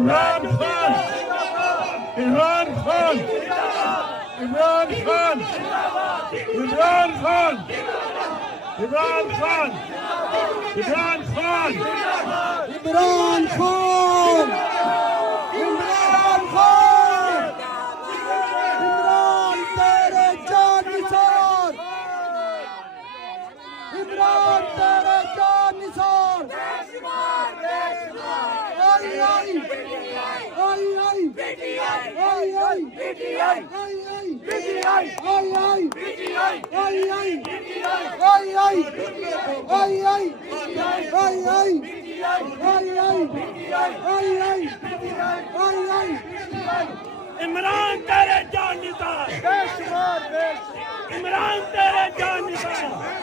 इमरान खान, इमरान खान, इमरान खान, इमरान खान, इमरान खान, इमरान खान, इमरान खान, इमरान खान, इमरान तेरे जानिसार, इमरान तेरे जानिसार, आई आई, आई आई, आई आई, आई आई, आई आई, आई आई, आई आई, आई आई, आई आई, आई आई, आई आई, इमरान तेरे जानिसार, इमरान तेरे जानिसार।